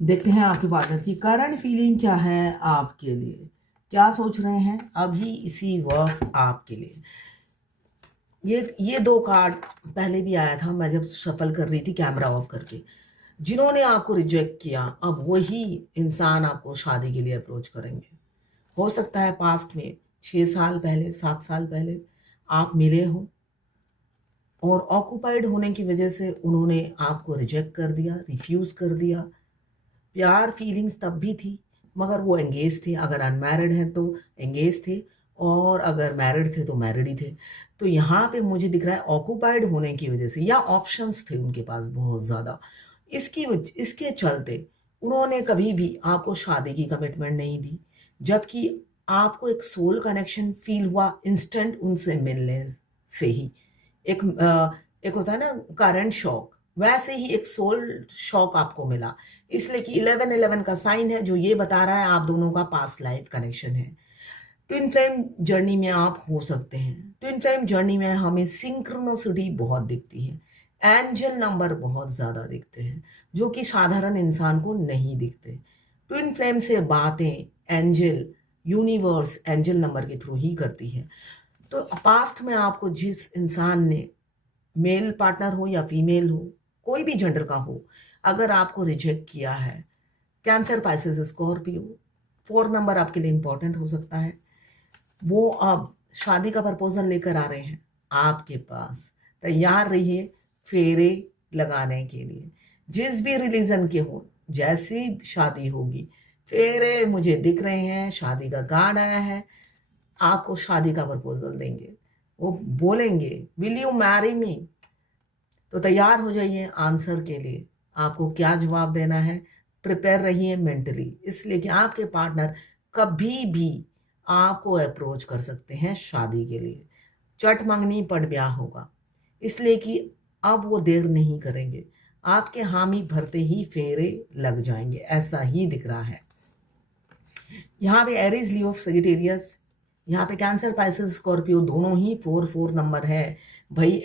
देखते हैं आपके पार्टनर की करंट फीलिंग क्या है आपके लिए, क्या सोच रहे हैं अभी इसी वक्त आपके लिए। ये दो कार्ड पहले भी आया था, मैं जब सफल कर रही थी कैमरा ऑफ करके। जिन्होंने आपको रिजेक्ट किया, अब वही इंसान आपको शादी के लिए अप्रोच करेंगे। हो सकता है पास्ट में 6 साल पहले, 7 साल पहले आप मिले हो और ऑक्यूपाइड होने की वजह से उन्होंने आपको रिजेक्ट कर दिया, रिफ्यूज़ कर दिया। प्यार फीलिंग्स तब भी थी, मगर वो एंगेज थे। अगर अनमैरिड हैं तो एंगेज थे, और अगर मैरिड थे तो मैरिड ही थे। तो यहाँ पे मुझे दिख रहा है ऑक्यूपाइड होने की वजह से, या ऑप्शंस थे उनके पास बहुत ज़्यादा, इसके चलते उन्होंने कभी भी आपको शादी की कमिटमेंट नहीं दी। जबकि आपको एक सोल कनेक्शन फील हुआ इंस्टेंट उनसे मिलने से ही। एक होता है ना करंट शॉक, वैसे ही एक सोल शॉक आपको मिला। इसलिए कि 11-11 का साइन है, जो ये बता रहा है आप दोनों का पास्ट लाइफ कनेक्शन है। ट्विन फ्लेम जर्नी में आप हो सकते हैं। ट्विन फ्लेम जर्नी में हमें सिंक्रोनिसिटी बहुत दिखती है, एंजल नंबर बहुत ज़्यादा दिखते हैं, जो कि साधारण इंसान को नहीं दिखते। ट्विन फ्लेम से बातें एंजल, यूनिवर्स एंजल नंबर के थ्रू ही करती है। तो पास्ट में आपको जिस इंसान ने, मेल पार्टनर हो या फीमेल हो, कोई भी जेंडर का हो, अगर आपको रिजेक्ट किया है, कैंसर, पाइसेस, स्कॉर्पियो, 4 नंबर आपके लिए इंपॉर्टेंट हो सकता है। वो अब शादी का प्रपोजल लेकर आ रहे हैं आपके पास। तैयार रहिए फेरे लगाने के लिए। जिस भी रिलीजन के हो, जैसी शादी होगी, फेरे मुझे दिख रहे हैं। शादी का कार्ड आया है, आपको शादी का प्रपोजल देंगे। वो बोलेंगे विल यू मैरी मी। तो तैयार हो जाइए आंसर के लिए। आपको क्या जवाब देना है, प्रिपेयर रहिए मेंटली, इसलिए कि आपके पार्टनर कभी भी आपको अप्रोच कर सकते हैं शादी के लिए। चट मंगनी पड़ ब्याह होगा, इसलिए कि अब वो देर नहीं करेंगे। आपके हामी भरते ही फेरे लग जाएंगे, ऐसा ही दिख रहा है। यहाँ पे एरीज, लियो, सजिटेरियस, यहाँ पे कैंसर, पाइसेस, स्कॉर्पियो दोनों ही 4 नंबर है भाई।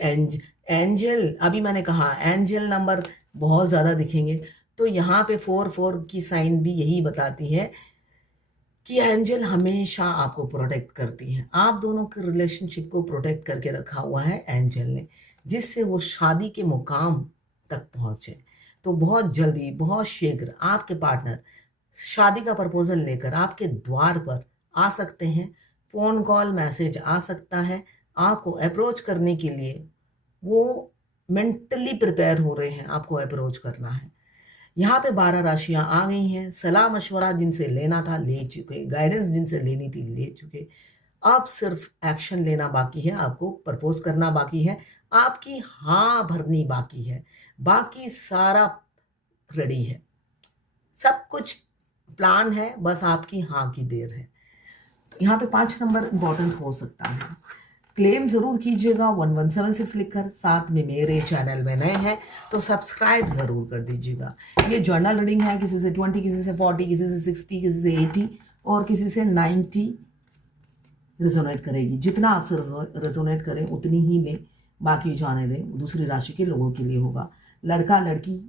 एंजल, अभी मैंने कहा एंजल नंबर बहुत ज़्यादा दिखेंगे। तो यहाँ पे 4 की साइन भी यही बताती है कि एंजल हमेशा आपको प्रोटेक्ट करती है। आप दोनों के रिलेशनशिप को प्रोटेक्ट करके रखा हुआ है एंजल ने, जिससे वो शादी के मुकाम तक पहुँचे। तो बहुत जल्दी, बहुत शीघ्र आपके पार्टनर शादी का प्रपोजल लेकर आपके द्वार पर आ सकते हैं। फ़ोन कॉल, मैसेज आ सकता है आपको अप्रोच करने के लिए। वो मेंटली प्रिपेयर हो रहे हैं, आपको अप्रोच करना है। यहाँ पे 12 राशियाँ आ गई हैं। सलाह मशवरा जिनसे लेना था ले चुके, गाइडेंस जिनसे लेनी थी ले चुके। अब सिर्फ एक्शन लेना बाकी है, आपको प्रपोज करना बाकी है, आपकी हाँ भरनी बाकी है। बाकी सारा रेडी है, सब कुछ प्लान है, बस आपकी हाँ की देर है। यहाँ पे 5 नंबर इंपॉर्टेंट हो सकता है। क्लेम ज़रूर कीजिएगा 1176 लिखकर। साथ में मेरे चैनल में नए हैं तो सब्सक्राइब ज़रूर कर दीजिएगा। ये जर्नल रीडिंग है, किसी से 20, किसी से 40, किसी से 60, किसी से 80 और किसी से 90 रेजोनेट करेगी। जितना आपसे रेजोनेट करें उतनी ही लें, बाकी जाने दें, दूसरी राशि के लोगों के लिए होगा। लड़का लड़की,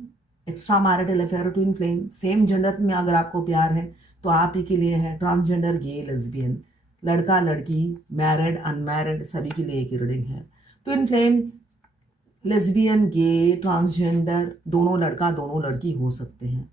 extra marital affair, twin flame, same gender में अगर आपको प्यार है तो आप ही के लिए है। ट्रांसजेंडर, गे, लेस्बियन, लड़का लड़की, मैरिड, अनमैरिड, सभी के लिए एक रीडिंग है। ट्विन फ्लेम, लेस्बियन, गे, ट्रांसजेंडर, दोनों लड़का दोनों लड़की हो सकते हैं।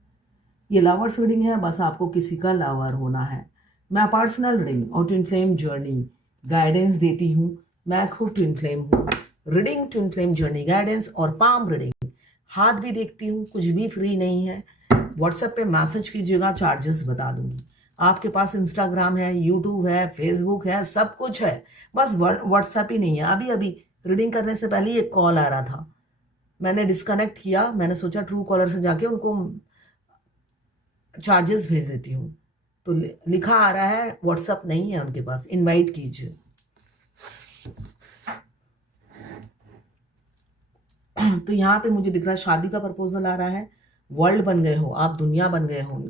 ये लवर्स रीडिंग है, बस आपको किसी का लवर होना है। मैं पर्सनल रीडिंग और ट्विन फ्लेम जर्नी गाइडेंस देती हूँ। मैं खुद ट्विन फ्लेम हूँ। Reading, twin flame journey guidance और पाम रीडिंग, हाथ भी देखती हूँ। कुछ भी फ्री नहीं है। व्हाट्सएप पे मैसेज कीजिएगा, चार्जेस बता दूंगी। आपके पास इंस्टाग्राम है, यूट्यूब है, फेसबुक है, सब कुछ है, बस व्हाट्सएप ही नहीं है। अभी अभी रीडिंग करने से पहले एक कॉल आ रहा था, मैंने डिस्कनेक्ट किया। मैंने सोचा ट्रू कॉलर से जाके उनको चार्जेस भेज देती हूँ, तो लिखा आ रहा है व्हाट्सएप नहीं है उनके पास, इनवाइट कीजिए। तो यहाँ पे मुझे दिख रहा है शादी का प्रपोजल आ रहा है। वर्ल्ड बन गए हो आप, दुनिया बन गए हो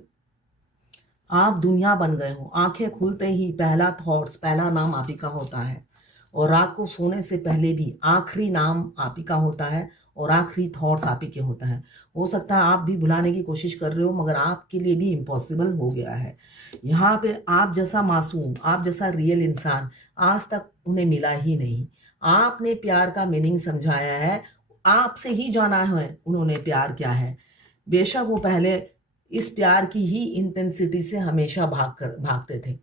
आप, दुनिया बन गए हो। आंखें खुलते ही पहला थॉट्स, पहला नाम आप ही का होता है, और रात को सोने से पहले भी आखिरी नाम आप ही का होता है। और आखिरी थॉट्स आप ही के होता है। हो सकता है आप भी भुलाने की कोशिश कर रहे हो, मगर आपके लिए भी इम्पॉसिबल हो गया है। यहाँ पे आप जैसा मासूम, आप जैसा रियल इंसान आज तक उन्हें मिला ही नहीं। आपने प्यार का मीनिंग समझाया है, आपसे ही जाना है उन्होंने प्यार क्या है। बेशक वो पहले इस प्यार की ही इंटेंसिटी से हमेशा भागते थे।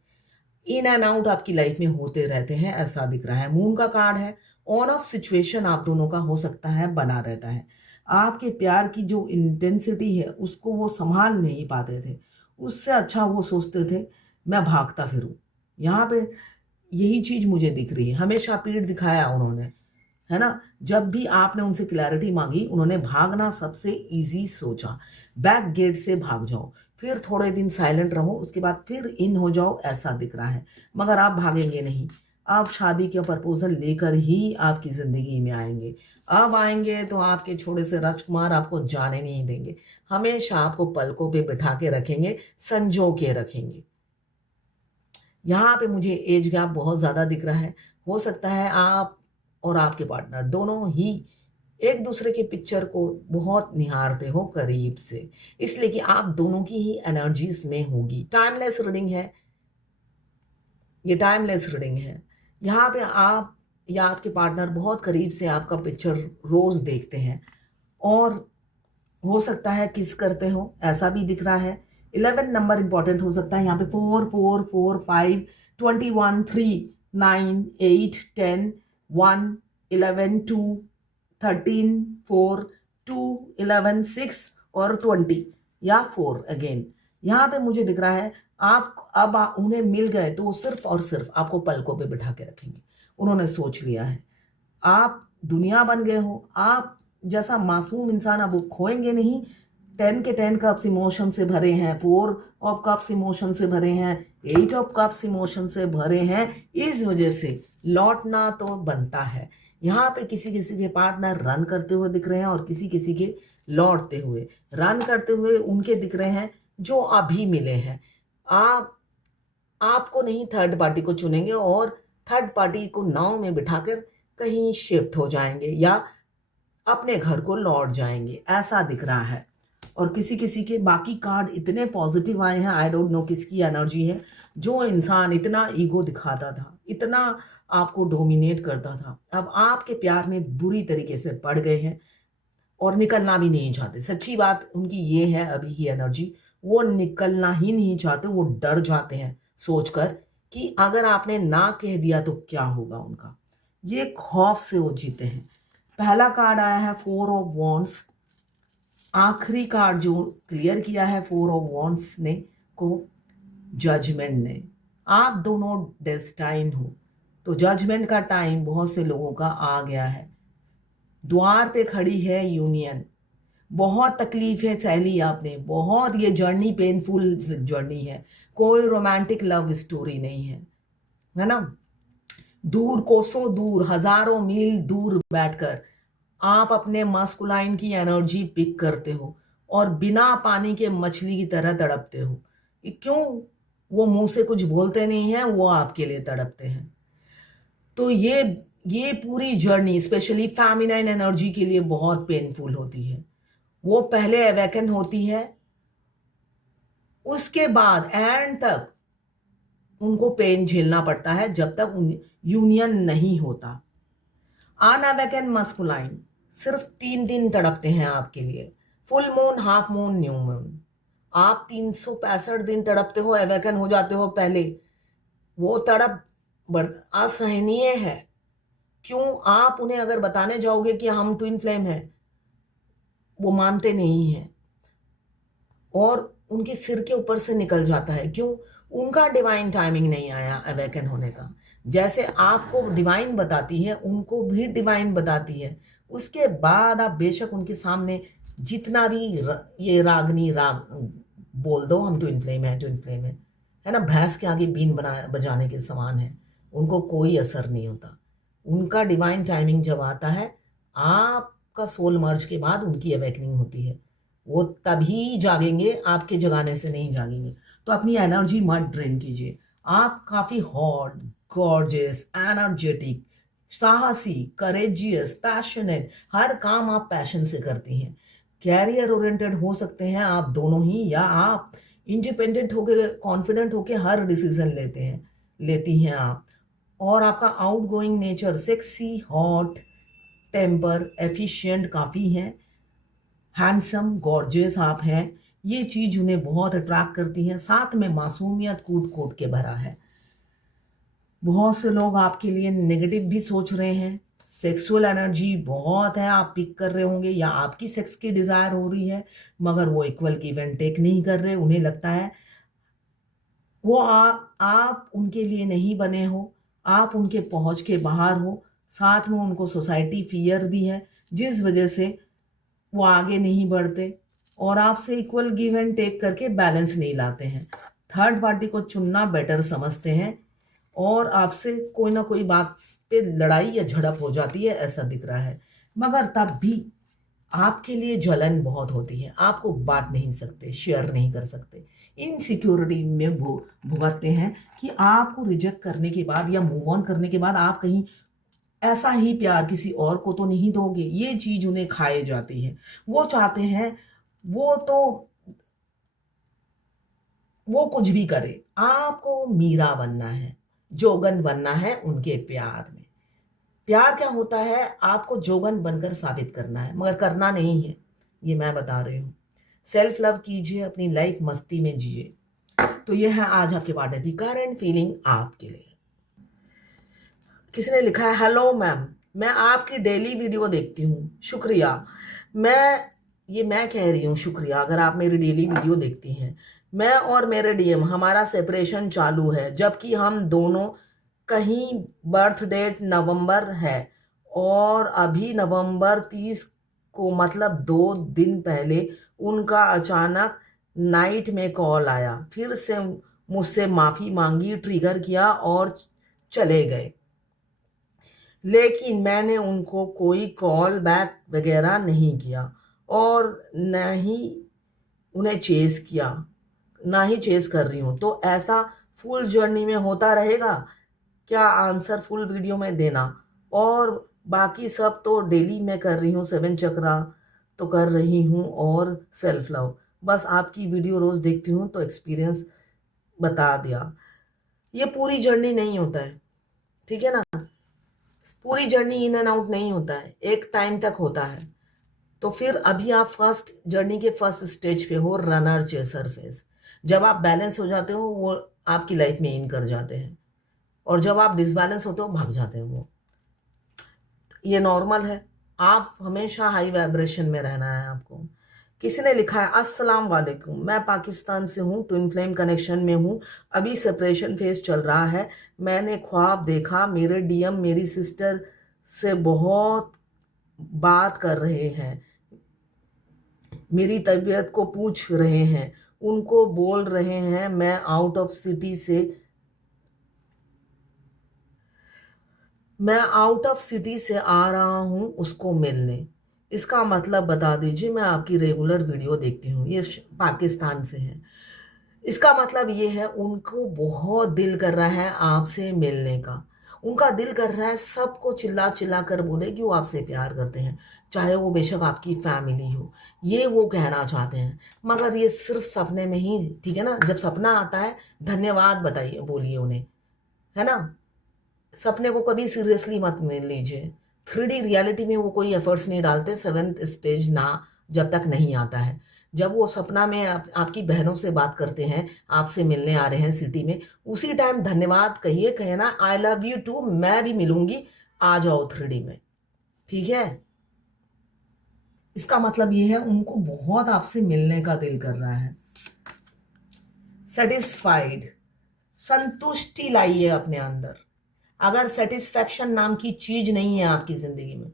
इन एंड आउट आपकी लाइफ में होते रहते हैं, ऐसा दिख रहा है। मून का कार्ड है, ऑन ऑफ सिचुएशन आप दोनों का हो सकता है बना रहता है। आपके प्यार की जो इंटेंसिटी है उसको वो संभाल नहीं पाते थे, उससे अच्छा वो सोचते थे मैं भागता फिरूं। यहाँ पे यही चीज मुझे दिख रही है, हमेशा पीठ दिखाया उन्होंने, है ना। जब भी आपने उनसे क्लैरिटी मांगी उन्होंने भागना सबसे इजी सोचा। बैक गेट से भाग जाओ, फिर थोड़े दिन साइलेंट रहो, उसके बाद फिर इन हो जाओ, ऐसा दिख रहा है। मगर आप भागेंगे नहीं, आप शादी का प्रपोजल लेकर ही आपकी जिंदगी में आएंगे। अब आएंगे तो आपके छोटे से राजकुमार आपको जाने नहीं देंगे, हमेशा आपको पलकों पे बिठा के रखेंगे, संजो के रखेंगे। यहाँ पे मुझे एज गैप बहुत ज़्यादा दिख रहा है। हो सकता है आप और आपके पार्टनर दोनों ही एक दूसरे के पिक्चर को बहुत निहारते हो करीब से, इसलिए कि आप दोनों की ही एनर्जीज में होगी। टाइमलेस रीडिंग है ये, टाइमलेस रीडिंग है। यहाँ पे आप या आपके पार्टनर बहुत करीब से आपका पिक्चर रोज देखते हैं और हो सकता है किस करते हो, ऐसा भी दिख रहा है। 11 नंबर इंपॉर्टेंट हो सकता है यहाँ पे। 4 4 4 5 21 3 9 8 10 1 11 2 13 4 2 11 6 और 20 या 4 अगेन। यहाँ पे मुझे दिख रहा है आप उन्हें मिल गए तो वो सिर्फ और सिर्फ आपको पलकों पे बिठा के रखेंगे। उन्होंने सोच लिया है, आप दुनिया बन गए हो, आप जैसा मासूम इंसान अब वो खोएंगे नहीं। 10 के 10 कप्स इमोशन से भरे हैं, 4 ऑफ कप्स इमोशन से भरे हैं, 8 ऑफ कप्स इमोशन से भरे हैं। इस वजह से लौटना तो बनता है। यहाँ पे किसी किसी के पार्टनर रन करते हुए दिख रहे हैं और किसी किसी के लौटते हुए। रन करते हुए उनके दिख रहे हैं जो अभी मिले हैं। आपको नहीं, थर्ड पार्टी को चुनेंगे और थर्ड पार्टी को नाव में बिठाकर कहीं शिफ्ट हो जाएंगे या अपने घर को लौट जाएंगे, ऐसा दिख रहा है। और किसी किसी के बाकी कार्ड इतने पॉजिटिव आए हैं, आई डोंट नो किसकी एनर्जी है। जो इंसान इतना ईगो दिखाता था, इतना आपको डोमिनेट करता था, अब आपके प्यार में बुरी तरीके से पड़ गए हैं और निकलना भी नहीं चाहते। सच्ची बात उनकी ये है, अभी की एनर्जी, वो निकलना ही नहीं चाहते। वो डर जाते हैं सोचकर कि अगर आपने ना कह दिया तो क्या होगा उनका। ये खौफ से वो जीते हैं। पहला कार्ड आया है 4 ऑफ वॉन्ड्स। आखिरी कार्ड जो क्लियर किया है 4 ऑफ वॉन्ड्स ने को, जजमेंट ने। आप दोनों डेस्टाइन हो, तो जजमेंट का टाइम बहुत से लोगों का आ गया है। द्वार पे खड़ी है यूनियन। बहुत तकलीफें सहली आपने, बहुत, ये जर्नी पेनफुल जर्नी है। कोई रोमांटिक लव स्टोरी नहीं है ना। दूर, कोसों दूर, हजारों मील दूर बैठकर आप अपने मास्कुलाइन की एनर्जी पिक करते हो और बिना पानी के मछली की तरह तड़पते हो। क्यों? वो मुंह से कुछ बोलते नहीं हैं, वो आपके लिए तड़पते हैं। तो ये पूरी जर्नी स्पेशली फेमिनाइन एनर्जी के लिए बहुत पेनफुल होती है। वो पहले अवेकन होती है, उसके बाद एंड तक उनको पेन झेलना पड़ता है जब तक यूनियन नहीं होता। अनअवेकन मस्कुलाइन सिर्फ 3 दिन तड़पते हैं आपके लिए। Full moon, half moon, new moon, आप 365 दिन तड़पते हो, अवेकन हो जाते हो पहले। वो तड़प असहनीय है। क्यों? आप उन्हें अगर बताने जाओगे कि हम ट्विन फ्लेम हैं, वो मानते नहीं हैं और उनके सिर के ऊपर से निकल जाता है। क्यों? उनका डिवाइन टाइमिंग नहीं आया अवेकन होने का। जैसे आपको डिवाइन बताती है, उनको भी डिवाइन बताती है। उसके बाद आप बेशक उनके सामने जितना भी ये रागनी राग बोल दो, हम ट्विन फ्लेम है, ट्विन फ्लेम है ना, भैंस के आगे बीन बजाने के समान है, उनको कोई असर नहीं होता। उनका डिवाइन टाइमिंग जब आता है, आपका सोल मर्ज के बाद उनकी अवेकनिंग होती है। वो तभी जागेंगे, आपके जगाने से नहीं जागेंगे। तो अपनी एनर्जी मत ड्रेन कीजिए। आप काफ़ी हॉट, गॉर्जियस, एनर्जेटिक, साहसी, करेजियस, पैशनेट, हर काम आप पैशन से करती हैं। कैरियर ओरिएंटेड हो सकते हैं आप दोनों ही, या आप इंडिपेंडेंट होके, कॉन्फिडेंट होके हर डिसीजन लेती हैं आप। और आपका outgoing nature, sexy, hot temper, efficient काफ़ी हैं, हैंडसम, गॉर्जियस आप हैं। ये चीज़ उन्हें बहुत अट्रैक्ट करती है। साथ में मासूमियत कूट कूट के भरा है। बहुत से लोग आपके लिए नेगेटिव भी सोच रहे हैं। सेक्सुअल एनर्जी बहुत है, आप पिक कर रहे होंगे, या आपकी सेक्स की डिज़ायर हो रही है, मगर वो इक्वल गिव एंड टेक नहीं कर रहे। उन्हें लगता है वो आप उनके लिए नहीं बने हो, आप उनके पहुंच के बाहर हो। साथ में उनको सोसाइटी फियर भी है, जिस वजह से वो आगे नहीं बढ़ते और आपसे इक्वल गिव एंड टेक करके बैलेंस नहीं लाते हैं। थर्ड पार्टी को चुनना बेटर समझते हैं और आपसे कोई ना कोई बात पे लड़ाई या झड़प हो जाती है, ऐसा दिख रहा है। मगर तब भी आपके लिए जलन बहुत होती है, आपको बांट नहीं सकते, शेयर नहीं कर सकते। इनसिक्योरिटी में भुगतते हैं कि आपको रिजेक्ट करने के बाद या मूव ऑन करने के बाद आप कहीं ऐसा ही प्यार किसी और को तो नहीं दोगे। ये चीज उन्हें खाए जाती है। वो चाहते हैं वो कुछ भी करे, आपको मीरा बनना है, जोगन बनना है उनके प्यार में। प्यार क्या होता है, आपको जोगन बनकर साबित करना है, मगर करना नहीं है, ये मैं बता रही हूँ। सेल्फ लव कीजिए, अपनी लाइफ मस्ती में जिए। तो ये है आज आपके पार्ट द करंट फीलिंग आपके लिए। किसी ने लिखा है, हेलो मैम, मैं आपकी डेली वीडियो देखती हूँ, शुक्रिया। मैं कह रही हूँ शुक्रिया, अगर आप मेरी डेली वीडियो देखती हैं। मैं और मेरे डीएम, हमारा सेपरेशन चालू है, जबकि हम दोनों कहीं बर्थ डेट नवंबर है, और अभी नवंबर 30 को, मतलब 2 दिन पहले उनका अचानक नाइट में कॉल आया, फिर से मुझसे माफ़ी मांगी, ट्रिगर किया और चले गए। लेकिन मैंने उनको कोई कॉल बैक वगैरह नहीं किया और न ही उन्हें चेस किया, ना ही चेस कर रही हूँ। तो ऐसा फुल जर्नी में होता रहेगा क्या? आंसर फुल वीडियो में देना। और बाकी सब तो डेली मैं कर रही हूँ, 7 चक्रा तो कर रही हूँ और सेल्फ लव। बस आपकी वीडियो रोज़ देखती हूँ तो एक्सपीरियंस बता दिया। ये पूरी जर्नी नहीं होता है, ठीक है ना? पूरी जर्नी इन एंड आउट नहीं होता है, एक टाइम तक होता है। तो फिर अभी आप जर्नी के फर्स्ट स्टेज पे हो, रनर चेसर फेज। जब आप बैलेंस हो जाते हो, वो आपकी लाइफ में इन कर जाते हैं, और जब आप डिसबैलेंस होते हो, भाग जाते हैं वो। ये नॉर्मल है, आप हमेशा हाई वाइब्रेशन में रहना है आपको। किसी ने लिखा है, अस्सलाम वालेकुम, मैं पाकिस्तान से हूँ, ट्विन फ्लेम कनेक्शन में हूँ, अभी सेपरेशन फेज चल रहा है। मैंने ख्वाब देखा, मेरे डीएम मेरी सिस्टर से बहुत बात कर रहे हैं, मेरी तबीयत को पूछ रहे हैं, उनको बोल रहे हैं मैं आउट ऑफ सिटी से आ रहा हूँ उसको मिलने। इसका मतलब बता दीजिए, मैं आपकी रेगुलर वीडियो देखती हूँ, ये पाकिस्तान से है। इसका मतलब ये है, उनको बहुत दिल कर रहा है आपसे मिलने का। उनका दिल कर रहा है सबको चिल्ला चिल्ला कर बोले कि वो आपसे प्यार करते हैं, चाहे वो बेशक आपकी फैमिली हो। ये वो कहना चाहते हैं, मगर ये सिर्फ सपने में ही, ठीक है ना? जब सपना आता है, धन्यवाद बताइए, बोलिए उन्हें, है ना? सपने को कभी सीरियसली मत लीजिए। 3D रियलिटी में वो कोई एफर्ट्स नहीं डालते, 7th स्टेज ना जब तक नहीं आता है। जब वो सपना में आपकी बहनों से बात करते हैं, आपसे मिलने आ रहे हैं सिटी में, उसी टाइम धन्यवाद कहिए, कहना आई लव यू टू, मैं भी मिलूंगी, आ जाओ 3D में, ठीक है? इसका मतलब ये है, उनको बहुत आपसे मिलने का दिल कर रहा है। सेटिस्फाइड, संतुष्टि लाइए अपने अंदर। अगर सेटिस्फैक्शन नाम की चीज नहीं है आपकी जिंदगी में,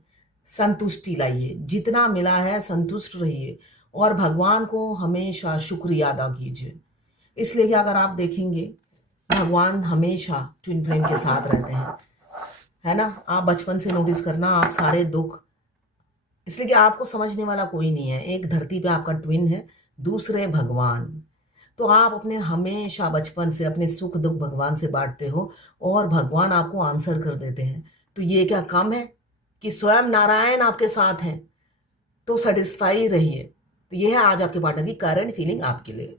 संतुष्टि लाइए। जितना मिला है संतुष्ट रहिए और भगवान को हमेशा शुक्रिया अदा कीजिए। इसलिए कि अगर आप देखेंगे, भगवान हमेशा ट्विन फ्लेम के साथ रहते हैं, है ना? आप बचपन से नोटिस करना, आप सारे दुख, इसलिए कि आपको समझने वाला कोई नहीं है। एक धरती पे आपका ट्विन है, दूसरे भगवान। तो आप अपने हमेशा बचपन से अपने सुख दुख भगवान से बांटते हो और भगवान आपको आंसर कर देते हैं। तो ये क्या कम है कि स्वयं नारायण आपके साथ हैं? तो सेटिस्फाई रहिए। तो ये है आज आपके पार्टनर की करंट फीलिंग आपके लिए।